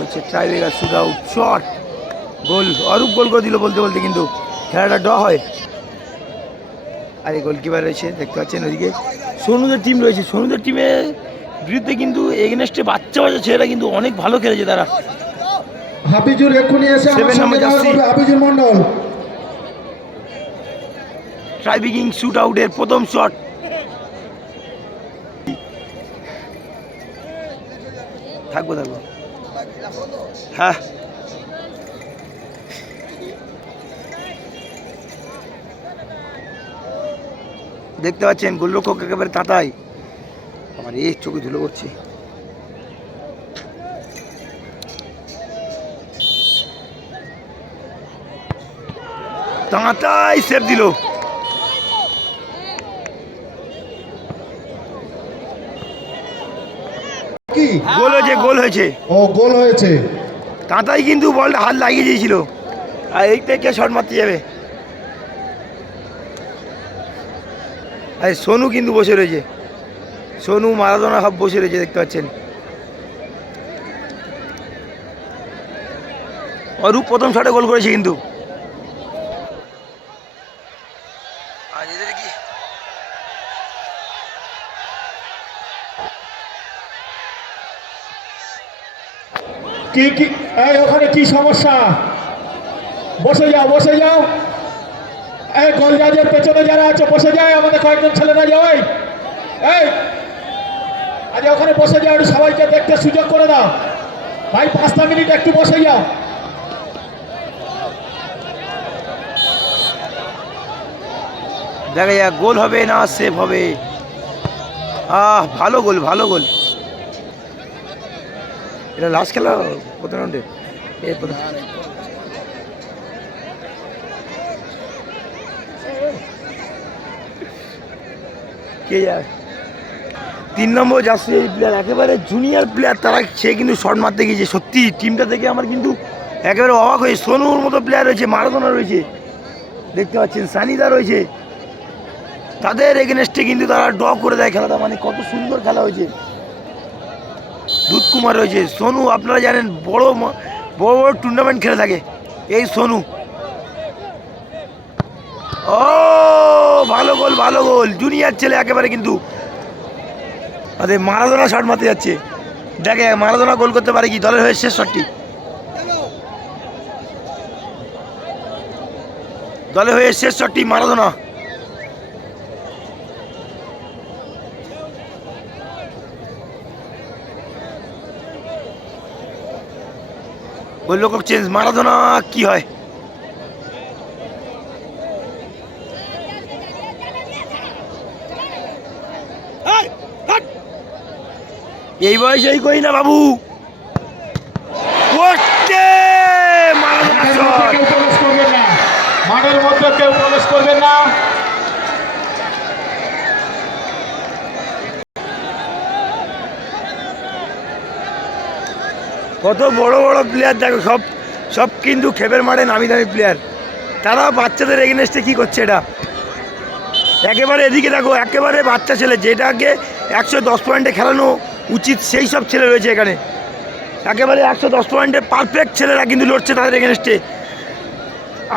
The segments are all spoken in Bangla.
হচ্ছে tiebreaker shootout shot goal Arup goal করে দিল বলতে বলতে কিন্তু খেলাটা ড হয়। আর এই গোলকিপার রয়েছে দেখতে পাচ্ছেন ওদিকে সোনুদের টিম রয়েছে সোনুদের টিমের বিরুদ্ধে কিন্তু এগেনেস্টে বাচ্চা বাচ্চা ছেলেরা কিন্তু অনেক ভালো খেলেছে তারা। হাফিজুর এক্ষুনি এসে আমার। করবে হাফিজুর মন্ডল ট্রাইবিকিং শুট আউটের প্রথম শট থাকব থাকব। হ্যাঁ। দেখতে পাচ্ছেন গোলরক্ষক একেবারে তাতাই আমার এই চোখে ধুলো করছে তাঁতাই সেভ দিল। কি? গোল হয়েছে গোল হয়েছে। ও গোল হয়েছে। তাঁতাই কিন্তু বলটা হাত লাগিয়ে দিয়েছিল। আর এই থেকে শট মারতে যাবে? আর সোনু কিন্তু বসে রয়েছে। সোনু মারাদোনা সব বসে রয়েছে দেখতে পাচ্ছেন। অরূপ প্রথম শটে গোল করেছে কিন্তু। আর এদের কি? কি কি? এই, ওখানে কি সমস্যা? বসে যাও বসে যাও। এই গোলজাজের পেছনে যারা আছে, বসে যায়, আমাদের কয়েকজন ছেলেরা যাওয়াই এই, আজ ওখানে বসে যাও, একটু সবাইকে দেখতে সুযোগ করে দাও। ভাই, পাঁচটা মিনিট, একটু বসে যাও। দেখা যাক, গোল হবে না সেভ হবে। আহ, ভালো গোল ভালো গোল। এটা লাস্ট খেলা এ? কে তিন নম্বর যাচ্ছে এই প্লেয়ার একেবারে জুনিয়র প্লেয়ার তারা, সে কিন্তু শট মারতে গিয়েছে। সত্যি টিমটা দেখে আমার কিন্তু একেবারে অবাক হয়ে, সোনুর মতো প্লেয়ার রয়েছে, মারাদোনা রয়েছে। দেখতে পাচ্ছেন, সানিদা রয়েছে। তাদের এগেনস্টে কিন্তু তারা ড্র করে দেয় খেলাটা। মানে কত সুন্দর খেলা হয়েছে। কুমার রয়েছে। সোনু, আপনারা জানেন, বড় বড় বড় টুর্নামেন্ট খেলে থাকে। এই সোনু। ও, ভালো গোল ভালো গোল। জুনিয়র ছেলে একেবারে কিন্তু। আরে, মারাদোনা শট মারতে যাচ্ছে। দেখে, মারাদোনা গোল করতে পারে কি? দলের হয়ে শেষ শটটি দলে হয়ে শেষ শটটি মারাদোনা। গোলরক্ষক চেঞ্জ মারাদোনা কি হয়? এই বয়সেই কই না বাবু? কত বড় বড় প্লেয়ার দেখো, সব সব কিন্তু খেপের মাঠে নামি দামি প্লেয়ার তারা বাচ্চাদের এগেনস্টে কি করছে এটা? একেবারে এদিকে দেখো, একেবারে বাচ্চা ছেলে, যেটাকে একশো দশ পয়েন্টে খেলানো উচিত, সেই সব ছেলে রয়েছে এখানে। একেবারে একশো দশ পয়েন্টে পারফেক্ট ছেলেরা কিন্তু লড়ছে তাদের এগেনস্টে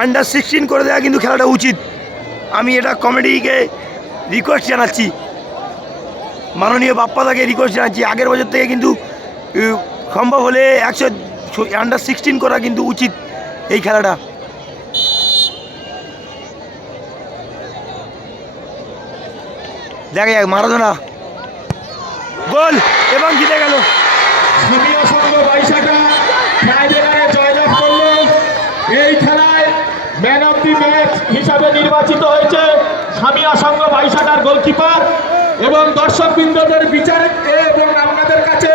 আন্ডার সিক্সটিন করে দেওয়া কিন্তু খেলাটা উচিত। আমি এটা কমেডিকে রিকোয়েস্ট জানাচ্ছি। মাননীয় বাপ্পাদাকে রিকোয়েস্ট জানাচ্ছি। আগের বছর থেকে কিন্তু সম্ভব হলে একশো আন্ডার সিক্সটিন করা কিন্তু উচিত এই খেলাটা। দেখা যাক মারাদোনা। গোল, এবং জিতে গেল। এই খেলায় ম্যান অফ দি ম্যাচ হিসাবে নির্বাচিত হয়েছে সামিয়া সংঘ বাইশাটার গোলকিপার এবং দর্শকবৃন্দদের বিচারে এবং আপনাদের কাছে